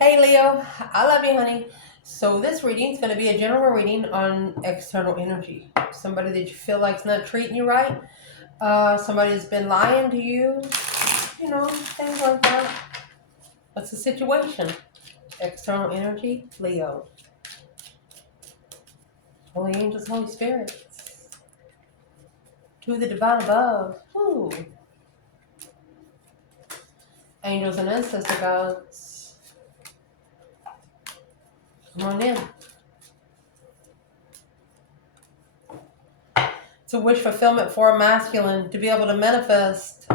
Hey Leo, I love you, honey. So this reading is going to be a general reading on external energy. Somebody that you feel like's not treating you right. Somebody that's been lying to you. Things like that. What's the situation? External energy, Leo. Holy angels, Holy spirits. To the divine above. Woo. Angels and ancestor gods. Come on in. To wish fulfillment for a masculine to be able to manifest.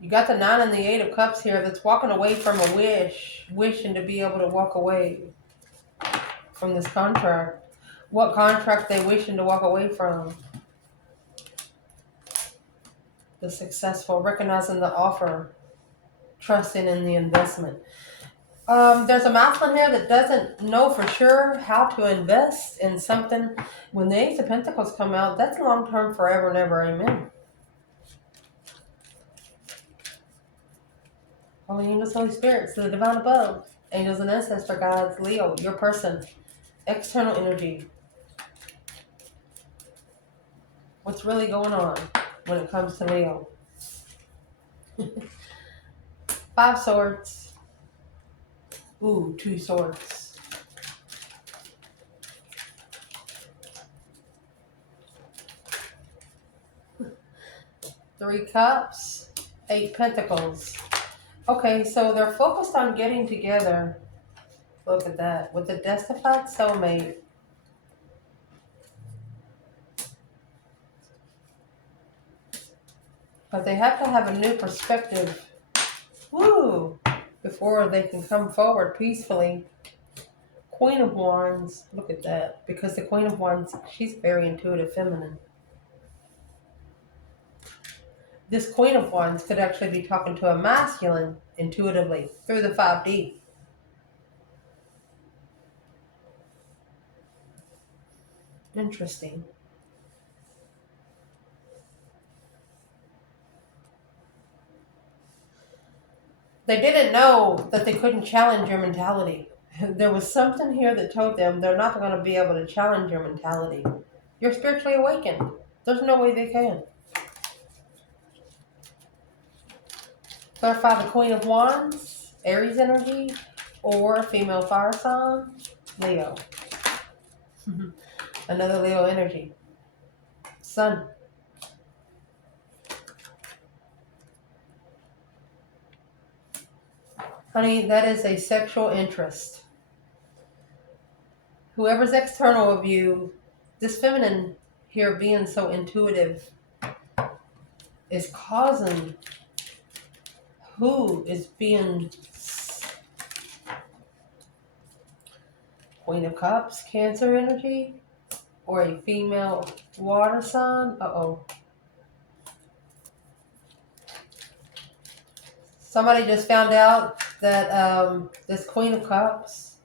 You got the 9 and the 8 of cups here that's walking away from a wishing to be able to walk away from this contract. What contract they wishing to walk away from? The successful, recognizing the offer, trusting in the investment. There's a masculine here that doesn't know for sure how to invest in something. When the Ace of Pentacles come out, that's long term, forever and ever. Amen. Holy angels, Holy spirits, the divine above, angels and ancestor guides, Leo, your person, external energy. What's really going on when it comes to Leo? 5 swords. Ooh, 2 swords. Three cups. 8 pentacles. Okay, so they're focused on getting together. Look at that. With the Destified soulmate. But they have to have a new perspective. Woo! Before they can come forward peacefully. Queen of Wands. Look at that. Because the Queen of Wands, she's very intuitive feminine. This Queen of Wands could actually be talking to a masculine intuitively through the 5D. Interesting. They didn't know that they couldn't challenge your mentality. There was something here that told them they're not going to be able to challenge your mentality. You're spiritually awakened. There's no way they can. Clarify the Queen of Wands, Aries energy, or female fire sign, Leo. Another Leo energy. Sun. Honey, that is a sexual interest. Whoever's external of you, this feminine here being so intuitive is causing who is being Queen of Cups, Cancer energy, or a female water sign. Somebody just found out that this Queen of Cups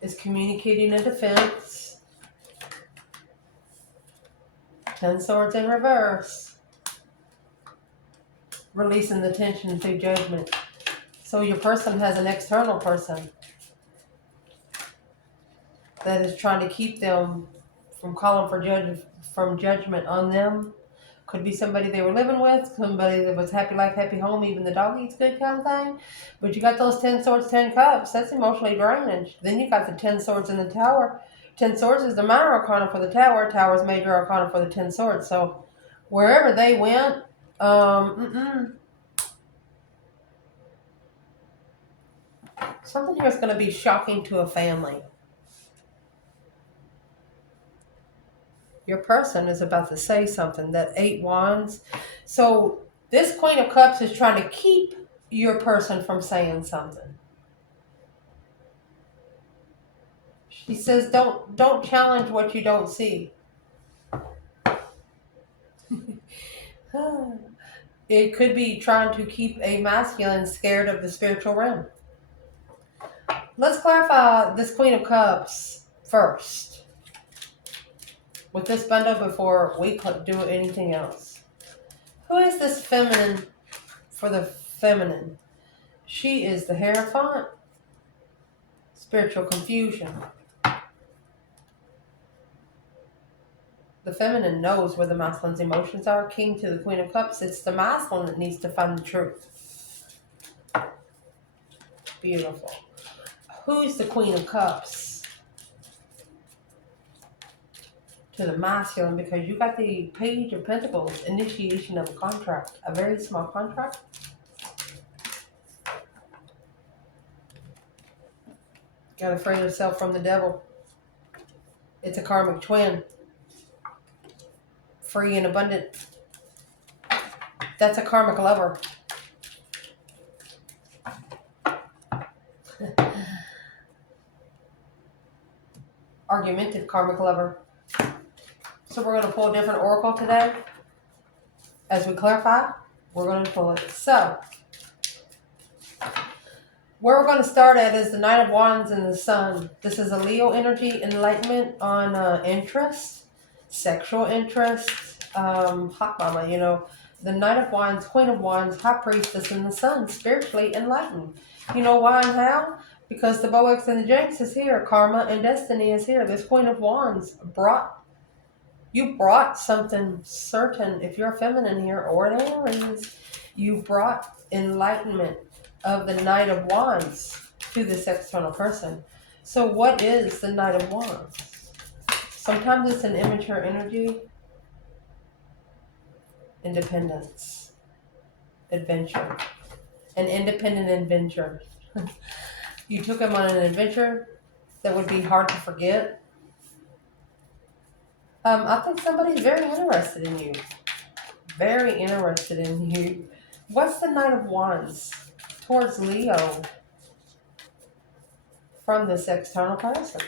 is communicating a defense. 10 swords in reverse. Releasing the tension through judgment. So your person has an external person that is trying to keep them from calling for judgment on them. Could be somebody they were living with, somebody that was happy life, happy home, even the dog eats good kind of thing. But you got those 10 swords, 10 cups. That's emotionally drainage. Then you got the 10 swords in the tower. 10 swords is the minor arcana for the tower. Tower is major arcana for the 10 swords. So wherever they went, something here is going to be shocking to a family. Your person is about to say something, that 8 wands. So this Queen of Cups is trying to keep your person from saying something. She says, don't challenge what you don't see. It could be trying to keep a masculine scared of the spiritual realm. Let's clarify this Queen of Cups first with this bundle before we do anything else. Who is this feminine for the feminine? She is the Hierophant, spiritual confusion. The feminine knows where the masculine's emotions are. King to the Queen of Cups. It's the masculine that needs to find the truth. Beautiful. Who's the Queen of Cups? To the masculine, because you got the Page of Pentacles, initiation of a contract, a very small contract. Gotta free yourself from the devil. It's a karmic twin. Free and abundant. That's a karmic lover. Argumentative karmic lover. So we're going to pull a different oracle today. As we clarify, we're going to pull it. So, where we're going to start at is the Knight of Wands and the Sun. This is a Leo energy, enlightenment on interest, sexual interest, hot mama, you know. The Knight of Wands, Queen of Wands, High Priestess, and the Sun, spiritually enlightened. You know why and how? Because the Boex and the Jinx is here. Karma and destiny is here. This Queen of Wands brought something certain. If you're feminine here or an Aries, you brought enlightenment of the Knight of Wands to this external person. So what is the Knight of Wands? Sometimes it's an immature energy. Independence. Adventure. An independent adventure. You took him on an adventure that would be hard to forget. I think somebody's very interested in you. Very interested in you. What's the Knight of Wands towards Leo from this external person?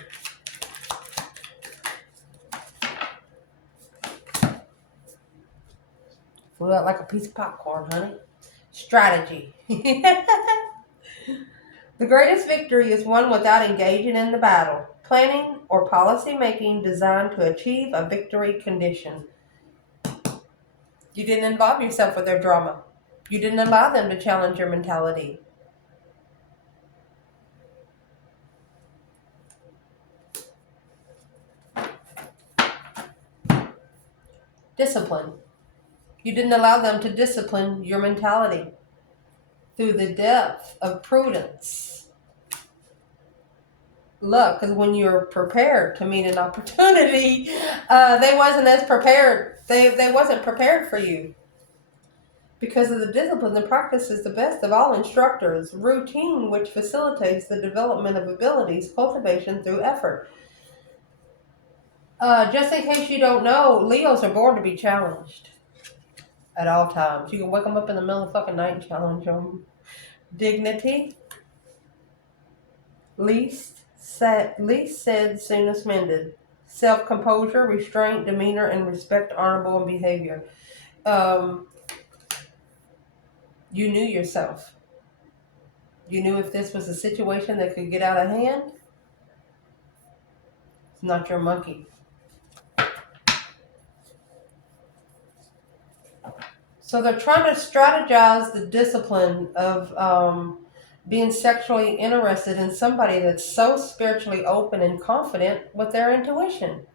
Flew out like a piece of popcorn, honey. Strategy. The greatest victory is one without engaging in the battle. Planning or policy making designed to achieve a victory condition. You didn't involve yourself with their drama. You didn't allow them to challenge your mentality. Discipline. You didn't allow them to discipline your mentality through the depth of prudence. Look, because when you're prepared to meet an opportunity, they wasn't as prepared. They wasn't prepared for you. Because of the discipline, the practice is the best of all instructors. Routine, which facilitates the development of abilities, cultivation through effort. Just in case you don't know, Leos are born to be challenged at all times. You can wake them up in the middle of the fucking night and challenge them. Dignity. Least said, soonest mended. Self-composure, restraint, demeanor, and respect, honorable in behavior. You knew yourself. You knew if this was a situation that could get out of hand, it's not your monkey. So they're trying to strategize the discipline of being sexually interested in somebody that's so spiritually open and confident with their intuition.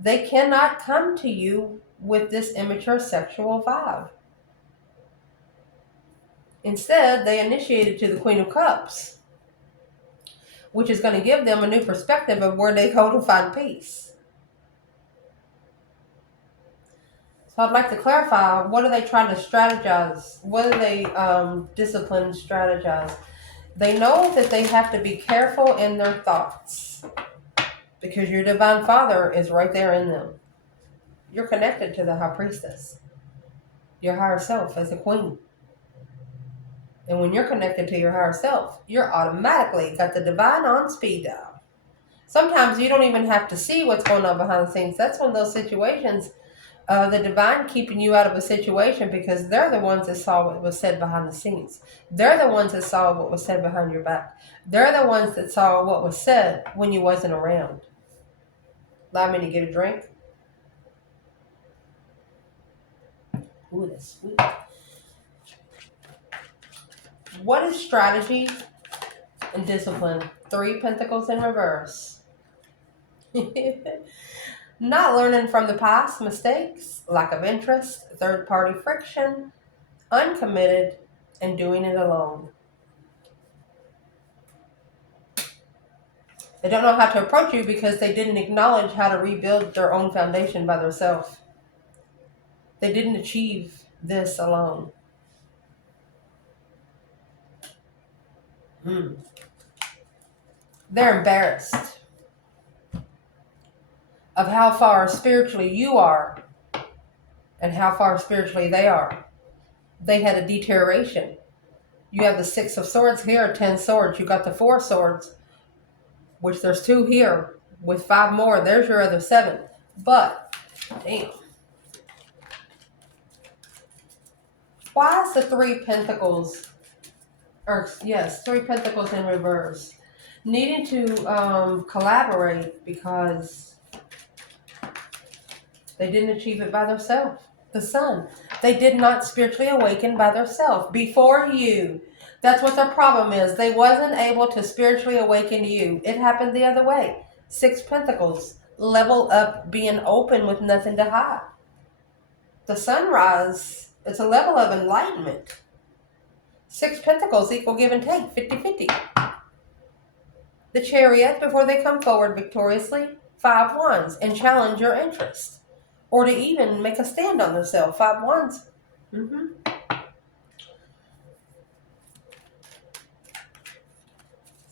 They cannot come to you with this immature sexual vibe. Instead, they initiated to the Queen of Cups, which is going to give them a new perspective of where they go to find peace. So I'd like to clarify, what are they trying to strategize? What are they discipline strategize? They know that they have to be careful in their thoughts because your divine father is right there in them. You're connected to the high priestess, your higher self as a queen. And when you're connected to your higher self, you're automatically got the divine on speed dial. Sometimes you don't even have to see what's going on behind the scenes. That's one of those situations, the divine keeping you out of a situation because they're the ones that saw what was said behind the scenes. They're the ones that saw what was said behind your back. They're the ones that saw what was said when you wasn't around. Allow me to get a drink. Ooh, that's sweet. What is strategy and discipline? 3 pentacles in reverse. Not learning from the past mistakes, lack of interest, third-party friction, uncommitted, and doing it alone. They don't know how to approach you because they didn't acknowledge how to rebuild their own foundation by themselves. They didn't achieve this alone. They're embarrassed of how far spiritually you are and how far spiritually they are. They had a deterioration. You have the 6 of Swords here, 10 swords. You got the 4 swords, which there's 2 here. With 5 more, there's your other 7. But, damn. Why is the 3 pentacles, or yes, 3 pentacles in reverse? Needing to collaborate because they didn't achieve it by themselves. The Sun. They did not spiritually awaken by themselves before you. That's what their problem is. They wasn't able to spiritually awaken you. It happened the other way. 6 pentacles. Level up, being open with nothing to hide. The sunrise, it's a level of enlightenment. 6 pentacles equal give and take, 50-50. The Chariot, before they come forward victoriously, 5 wands, and challenge your interest. Or to even make a stand on themselves, 5 wands.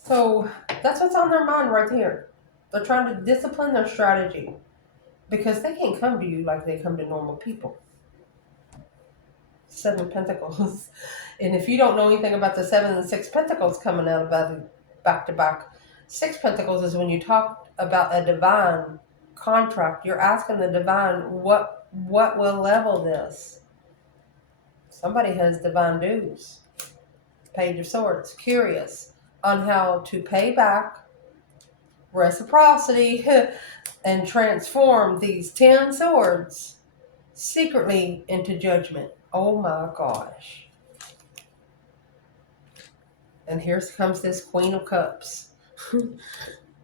So that's what's on their mind right here. They're trying to discipline their strategy because they can't come to you like they come to normal people. 7 pentacles. And if you don't know anything about the 7 and 6 pentacles coming out about it back to back, 6 pentacles is when you talk about a divine contract. You're asking the divine, what will level this? Somebody has divine dues. Page of Swords. Curious on how to pay back, reciprocity, and transform these 10 swords secretly into judgment. Oh my gosh. And here comes this Queen of Cups.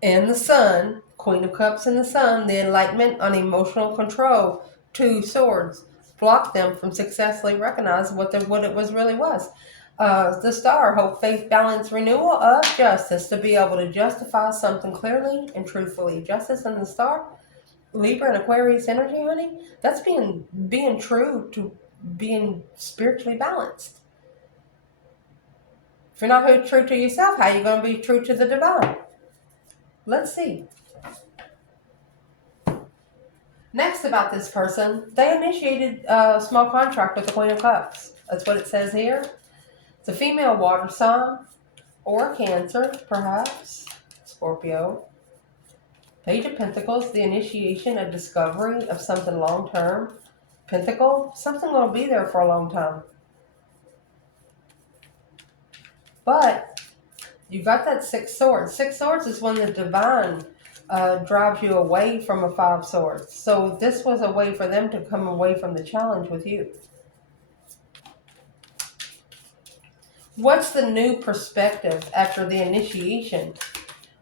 And the Sun, Queen of Cups and the Sun, the enlightenment on emotional control. 2 swords. Block them from successfully recognizing what it really was. The Star, hope, faith, balance, renewal of justice, to be able to justify something clearly and truthfully. Justice and the Star, Libra and Aquarius energy, honey. That's being true to being spiritually balanced. If you're not true to yourself, how are you going to be true to the divine? Let's see. Next about this person, they initiated a small contract with the Queen of Cups. That's what it says here. It's a female water sign or Cancer, perhaps. Scorpio. Page of Pentacles, the initiation, a discovery of something long-term. Pentacle, something will be there for a long time. But you got that 6 swords. 6 swords is when the divine drives you away from a 5 swords. So this was a way for them to come away from the challenge with you. What's the new perspective after the initiation?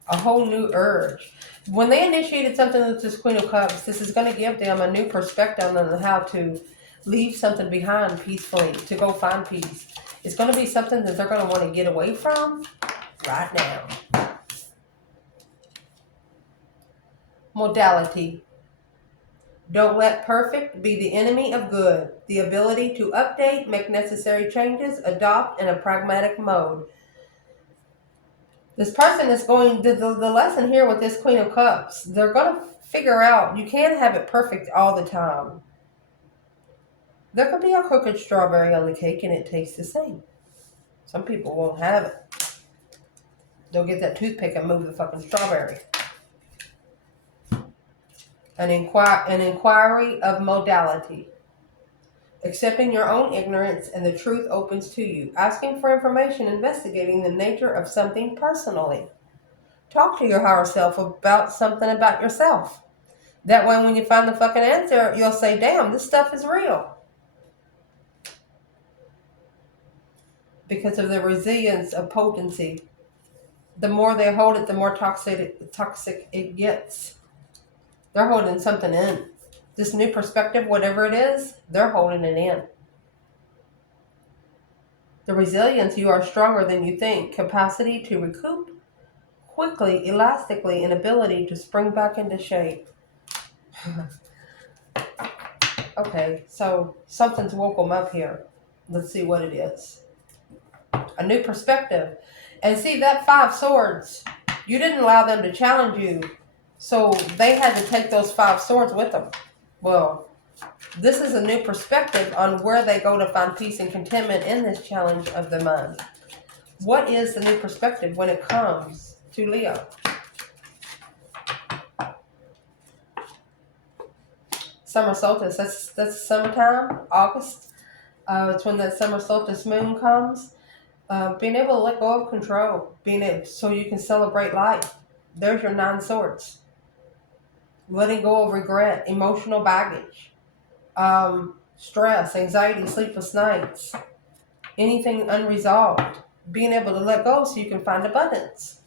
A whole new urge. When they initiated something with this Queen of Cups, this is going to give them a new perspective on how to leave something behind peacefully, to go find peace. It's going to be something that they're going to want to get away from right now. Modality. Don't let perfect be the enemy of good. The ability to update, make necessary changes, adopt in a pragmatic mode. This person is going, the lesson here with this Queen of Cups, they're going to figure out you can't have it perfect all the time. There could be a crooked strawberry on the cake and it tastes the same. Some people won't have it. They'll get that toothpick and move the fucking strawberry. An inquiry of modality. Accepting your own ignorance and the truth opens to you. Asking for information, investigating the nature of something personally. Talk to your higher self about something about yourself. That way when you find the fucking answer, you'll say, damn, this stuff is real. because of the resilience of potency. The more they hold it, the more toxic it gets. They're holding something in. This new perspective, whatever it is, they're holding it in. The resilience, you are stronger than you think. Capacity to recoup quickly, elastically, and ability to spring back into shape. Okay, so something's woke them up here. Let's see what it is. A new perspective. And see, that 5 swords, you didn't allow them to challenge you. So they had to take those 5 swords with them. Well, this is a new perspective on where they go to find peace and contentment in this challenge of the mind. What is the new perspective when it comes to Leo? Summer solstice, that's summertime, August. It's when that summer solstice moon comes. Being able to let go of control, so you can celebrate life. There's your 9 swords. Letting go of regret, emotional baggage, stress, anxiety, sleepless nights, anything unresolved. Being able to let go so you can find abundance.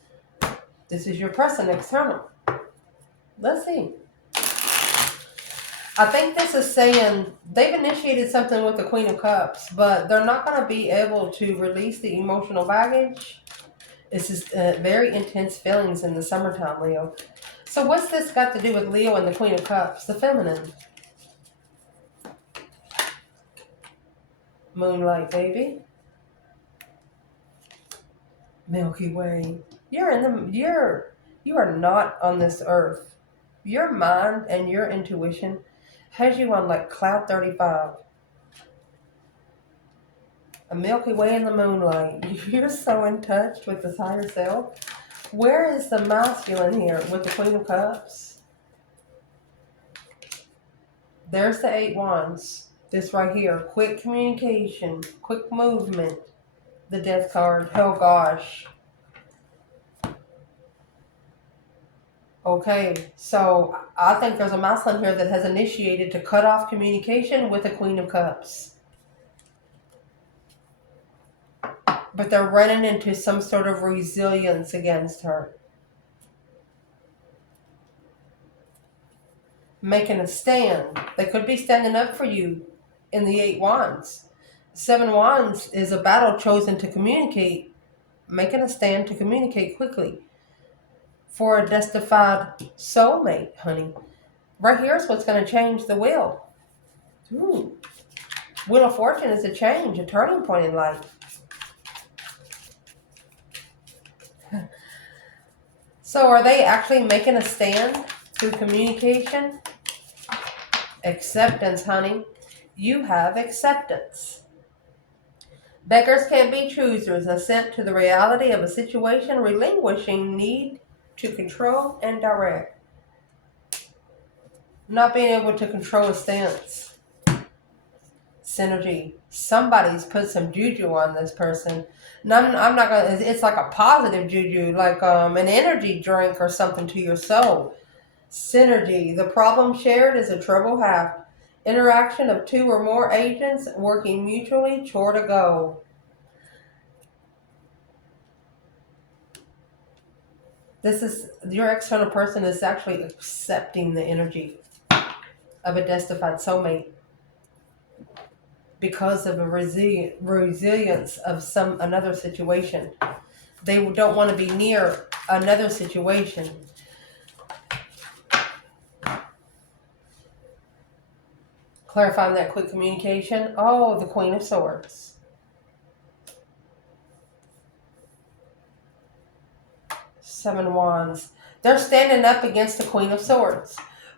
This is your present external. Let's see. I think this is saying they've initiated something with the Queen of Cups, but they're not going to be able to release the emotional baggage. It's just very intense feelings in the summertime, Leo. So what's this got to do with Leo and the Queen of Cups, the feminine? Moonlight, baby. Milky Way. You are not on this earth. Your mind and your intuition has you on like cloud 35. A Milky Way in the moonlight. You're so in touch with this higher self. Where is the masculine here with the Queen of Cups? There's the 8 wands. This right here. Quick communication. Quick movement. The Death card. Oh gosh. Okay, so I think there's a masculine here that has initiated to cut off communication with the Queen of Cups. But they're running into some sort of resilience against her. Making a stand. They could be standing up for you in the 8 wands. 7 wands is a battle chosen to communicate. Making a stand to communicate quickly. For a justified soulmate, honey. Right here is what's going to change the wheel. Ooh. Wheel of Fortune is a change, a turning point in life. So are they actually making a stand through communication? Acceptance, honey. You have acceptance. Beggars can't be choosers. Assent to the reality of a situation, relinquishing need to control and direct. Not being able to control a stance. Synergy. Somebody's put some juju on this person. And I'm not gonna. It's like a positive juju, like an energy drink or something to your soul. Synergy. The problem shared is a trouble half. Interaction of 2 or more agents working mutually toward a goal. This is your external person is actually accepting the energy of a justified soulmate because of a resilience of another situation. They don't want to be near another situation. Clarifying that quick communication. Oh, the Queen of Swords. Seven Wands. They're standing up against the Queen of Swords.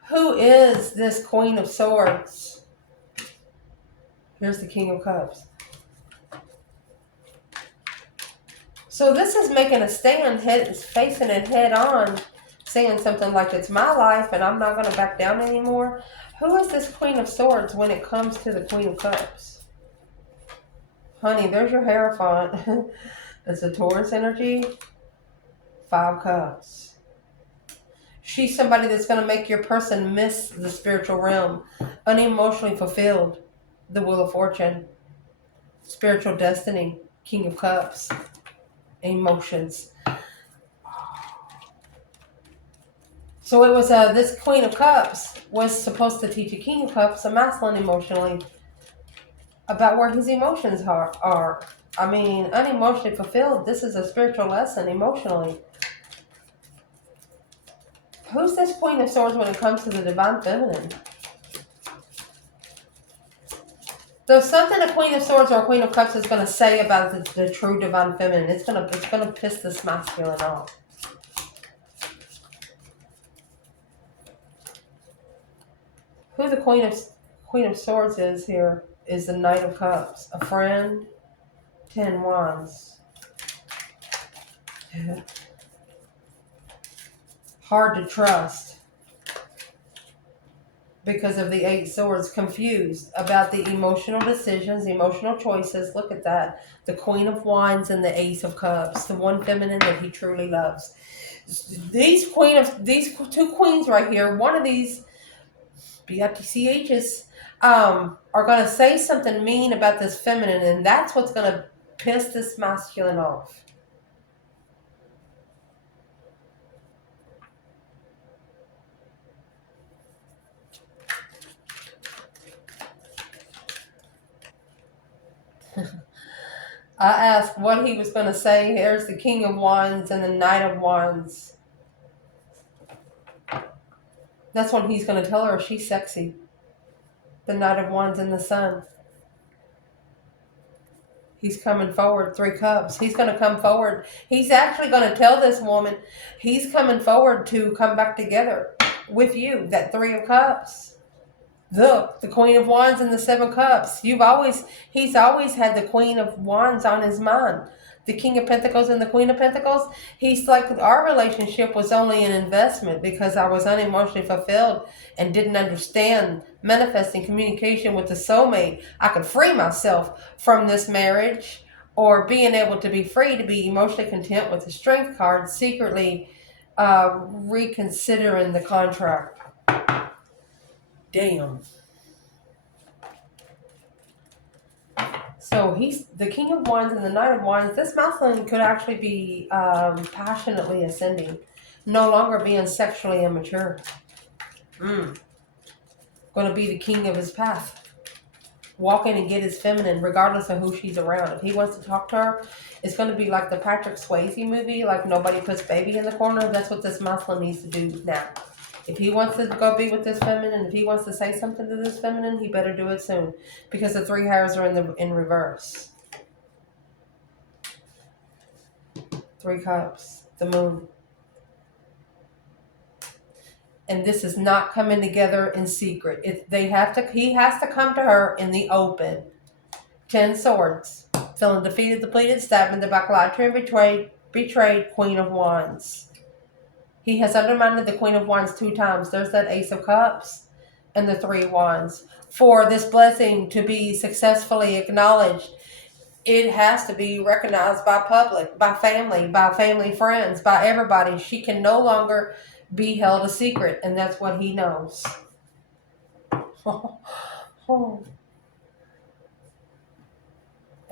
Who is this Queen of Swords? Here's the King of Cups. So this is making a stand, facing it head on, saying something like, it's my life and I'm not going to back down anymore. Who is this Queen of Swords when it comes to the Queen of Cups? Honey, there's your Hierophant. It's a Taurus energy. 5 Cups. She's somebody that's going to make your person miss the spiritual realm. Unemotionally fulfilled. The Wheel of Fortune. Spiritual destiny. King of Cups. Emotions. So it was this Queen of Cups was supposed to teach a King of Cups, a masculine emotionally, about where his emotions are. I mean, unemotionally fulfilled. This is a spiritual lesson emotionally. Who's this Queen of Swords when it comes to the divine feminine? There's something a Queen of Swords or a Queen of Cups is going to say about the true divine feminine. It's gonna piss this masculine off. Who the Queen of Swords is here is the Knight of Cups, a friend, 10 Wands. Hard to trust because of the 8 Swords, confused about the emotional decisions, emotional choices. Look at that. The Queen of Wands and the Ace of Cups, the one feminine that he truly loves. These two queens right here, one of these BITCHs, are going to say something mean about this feminine, and that's what's going to piss this masculine off. I asked what he was going to say. Here's the King of Wands and the Knight of Wands. That's when he's going to tell her she's sexy. The Knight of Wands and the Sun. He's coming forward. 3 Cups. He's going to come forward. He's actually going to tell this woman he's coming forward to come back together with you. That 3 of Cups. Look, the Queen of Wands and the 7 Cups. He's always had the Queen of Wands on his mind. The King of Pentacles and the Queen of Pentacles. He's like, our relationship was only an investment because I was unemotionally fulfilled and didn't understand manifesting communication with the soulmate. I could free myself from this marriage, or being able to be free to be emotionally content with the Strength card, secretly reconsidering the contract. Damn. So he's the King of Wands and the Knight of Wands. This masculine could actually be passionately ascending, no longer being sexually immature. Going to be the king of his path. Walk in and get his feminine, regardless of who she's around. If he wants to talk to her, it's going to be like the Patrick Swayze movie, like Nobody Puts Baby in the Corner. That's what this masculine needs to do now. If he wants to go be with this feminine, if he wants to say something to this feminine, he better do it soon, because the 3 hairs are in reverse. 3 Cups, the Moon. And this is not coming together in secret. He has to come to her in the open. 10 Swords. Feeling defeated, depleted, stabbed in the back, lied to and betrayed, Queen of Wands. He has undermined the Queen of Wands 2 times. There's that Ace of Cups and the 3 Wands. For this blessing to be successfully acknowledged, it has to be recognized by public, by family friends, by everybody. She can no longer be held a secret, and that's what he knows.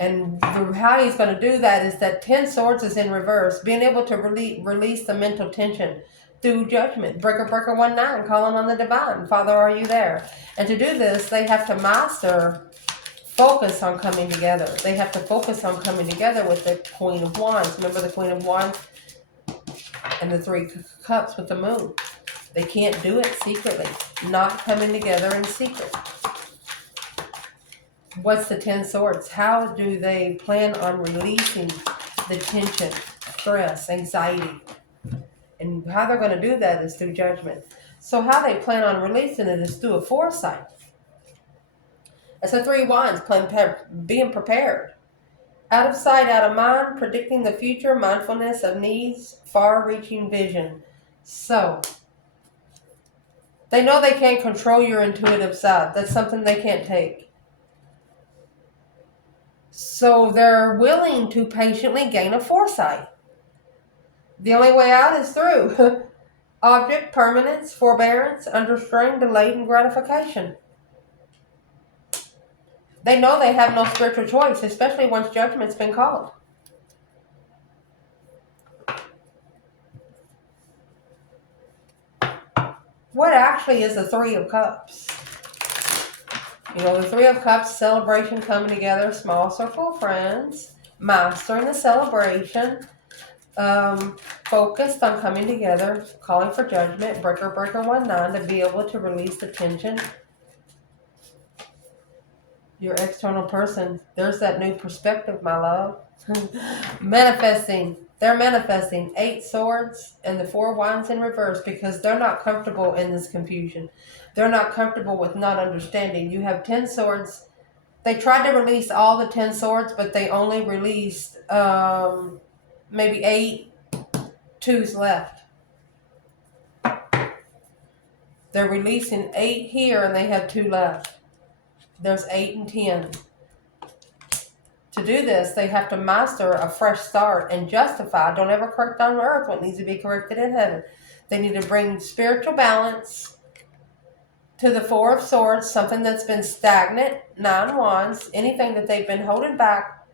And how he's going to do that is that 10 Swords is in reverse, being able to release the mental tension through judgment. Breaker 19, calling on the divine. Father, are you there? And to do this, they have to focus on coming together. They have to focus on coming together with the Queen of Wands. Remember the Queen of Wands and the 3 Cups with the Moon. They can't do it secretly. Not coming together in secret. What's the 10 Swords? How do they plan on releasing the tension, stress, anxiety? And how they're going to do that is through judgment. So how they plan on releasing it is through a foresight. It's a 3 Wands, being prepared. Out of sight, out of mind, predicting the future, mindfulness of needs, far-reaching vision. So they know they can't control your intuitive side. That's something they can't take. So they're willing to patiently gain a foresight. The only way out is through object, permanence, forbearance, understanding, delayed, and gratification. They know they have no spiritual choice, especially once judgment's been called. What actually is the Three of Cups? You know, the Three of Cups, celebration, coming together, small circle of friends, mastering the celebration, focused on coming together, calling for judgment, breaker, 1-9, to be able to release the tension. Your external person, there's that new perspective, my love. Manifesting. They're manifesting 8 swords and the 4 wands in reverse because they're not comfortable in this confusion. They're not comfortable with not understanding. You have 10 swords. They tried to release all the 10 swords, but they only released maybe 8. 2's left. They're releasing 8 here and they have 2 left. There's 8 and 10. To do this, they have to master a fresh start and justify. Don't ever correct on earth what needs to be corrected in heaven. They need to bring spiritual balance to the 4 of Swords, something that's been stagnant, 9 Wands, anything that they've been holding back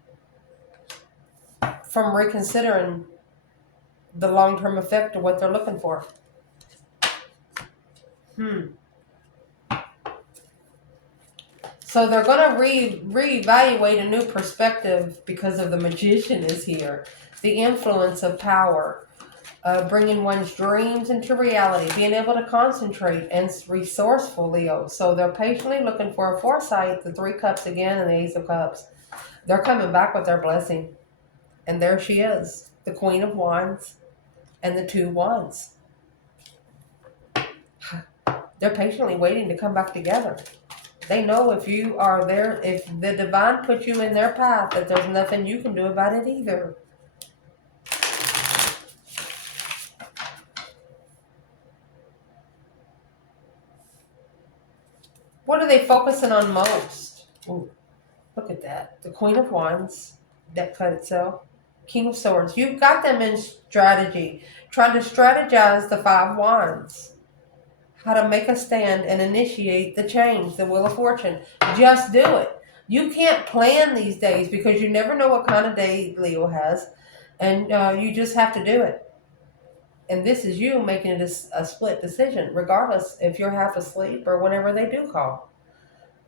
from reconsidering the long-term effect of what they're looking for. So they're going to reevaluate a new perspective because of the Magician is here. The influence of power, bringing one's dreams into reality, being able to concentrate and resourceful, Leo. So they're patiently looking for a foresight, the 3 Cups again and the Ace of Cups. They're coming back with their blessing. And there she is, the Queen of Wands and the 2 Wands. They're patiently waiting to come back together. They know if you are there, if the divine puts you in their path, that there's nothing you can do about it either. What are they focusing on most? Ooh, look at that. The Queen of Wands, deck cut itself. King of Swords. You've got them in strategy. Trying to strategize the 5 Wands. How to make a stand and initiate the change, the Wheel of Fortune. Just do it. You can't plan these days because you never know what kind of day Leo has. And you just have to do it. And this is you making it a split decision, regardless if you're half asleep or whenever they do call.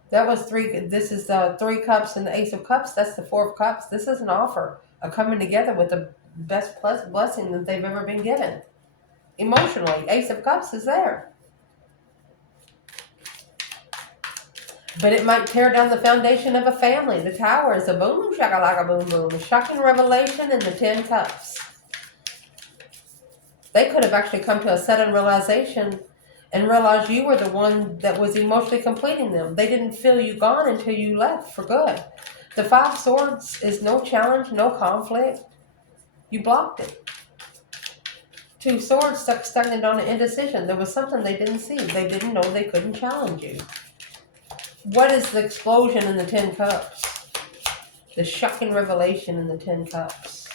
That was 3. This is the 3 Cups and the Ace of Cups. That's the 4 of Cups. This is an offer, a coming together with the best blessing that they've ever been given. Emotionally, Ace of Cups is there. But it might tear down the foundation of a family. The Tower is a boom, shakalaka, boom, boom. A shocking revelation in the 10 Cups. They could have actually come to a sudden realization and realized you were the one that was emotionally completing them. They didn't feel you gone until you left for good. The 5 Swords is no challenge, no conflict. You blocked it. 2 Swords stuck stagnant on an indecision. There was something they didn't see. They didn't know they couldn't challenge you. What is the explosion in the 10 Cups? The shocking revelation in the 10 Cups.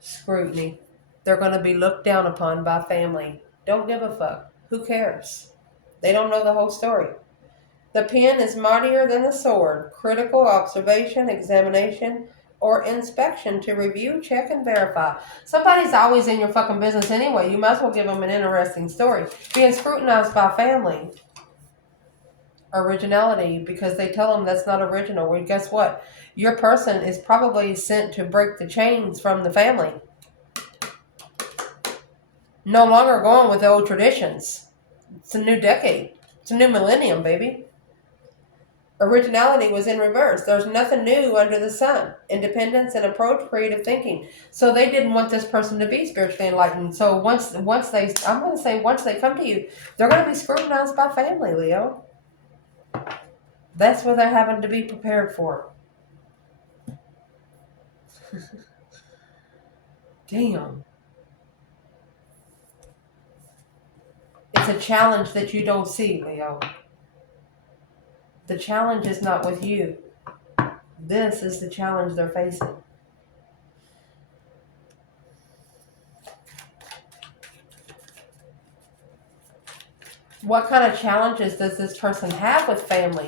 Scrutiny. They're going to be looked down upon by family. Don't give a fuck. Who cares? They don't know the whole story. The pen is mightier than the sword. Critical observation, examination, or inspection to review, check, and verify. Somebody's always in your fucking business anyway. You might as well give them an interesting story. Being scrutinized by family. Originality, because they tell them that's not original. Well, guess what? Your person is probably sent to break the chains from the family. No longer going with the old traditions. It's a new decade. It's a new millennium, baby. Originality was in reverse. There's nothing new under the sun. Independence and approach, creative thinking. So they didn't want this person to be spiritually enlightened. So once they come to you, they're going to be scrutinized by family, Leo. That's what they're having to be prepared for. Damn. It's a challenge that you don't see, Leo. The challenge is not with you. This is the challenge they're facing. What kind of challenges does this person have with family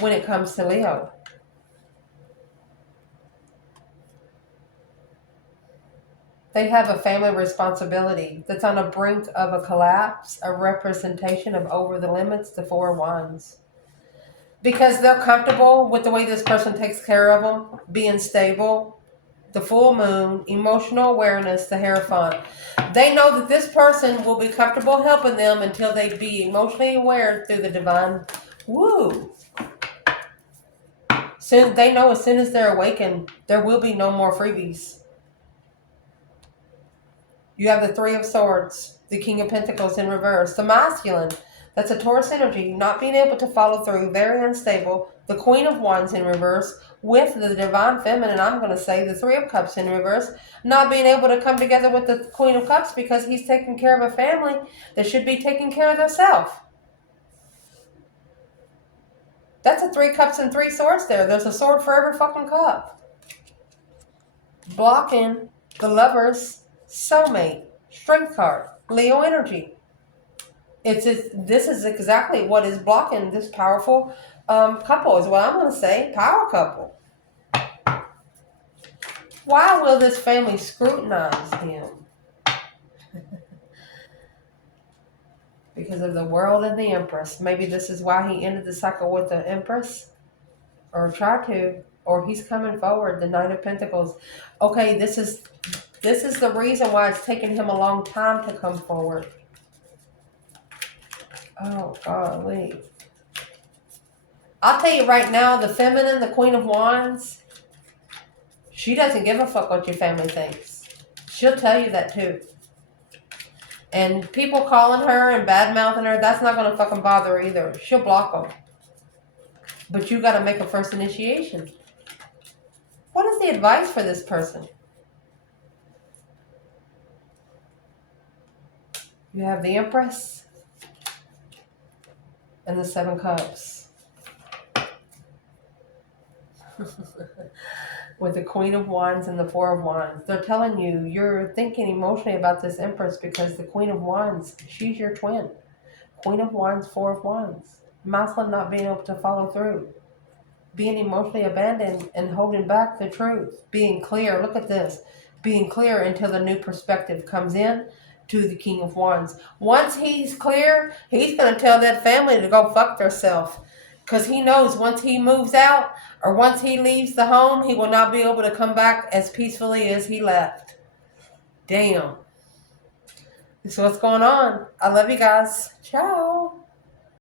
when it comes to Leo? They have a family responsibility that's on the brink of a collapse, a representation of over the limits, the Four of Wands. Because they're comfortable with the way this person takes care of them, being stable, the full moon, emotional awareness, the Hierophant. They know that this person will be comfortable helping them until they be emotionally aware through the divine. Woo! Soon they know as soon as they're awakened, there will be no more freebies. You have the Three of Swords, the King of Pentacles in reverse, the masculine. That's a Taurus energy, not being able to follow through, very unstable. The Queen of Wands in reverse, with the Divine Feminine, I'm going to say the Three of Cups in reverse, not being able to come together with the Queen of Cups because he's taking care of a family that should be taking care of themselves. That's a 3 cups and 3 swords there. There's a sword for every fucking cup. Blocking the Lovers, Soulmate, Strength card, Leo energy. This is exactly what is blocking this powerful couple, is what I'm going to say. Power couple. Why will this family scrutinize him? Because of the World and the Empress. Maybe this is why he ended the cycle with the Empress. Or tried to. Or he's coming forward, the Knight of Pentacles. Okay, this is the reason why it's taken him a long time to come forward. Oh, golly. I'll tell you right now, the Feminine, the Queen of Wands, she doesn't give a fuck what your family thinks. She'll tell you that too. And people calling her and bad-mouthing her, that's not going to fucking bother her either. She'll block them. But you got to make a first initiation. What is the advice for this person? You have the Empress and the Seven Cups. With the Queen of Wands and the Four of Wands. They're telling you, you're thinking emotionally about this Empress because the Queen of Wands, she's your twin. Queen of Wands, Four of Wands. Masculine not being able to follow through. Being emotionally abandoned and holding back the truth. Being clear, look at this. Being clear until the new perspective comes in to the King of Wands. Once he's clear, he's going to tell that family to go fuck themselves. Because he knows once he moves out or once he leaves the home, he will not be able to come back as peacefully as he left. Damn. So what's going on? I love you guys. Ciao.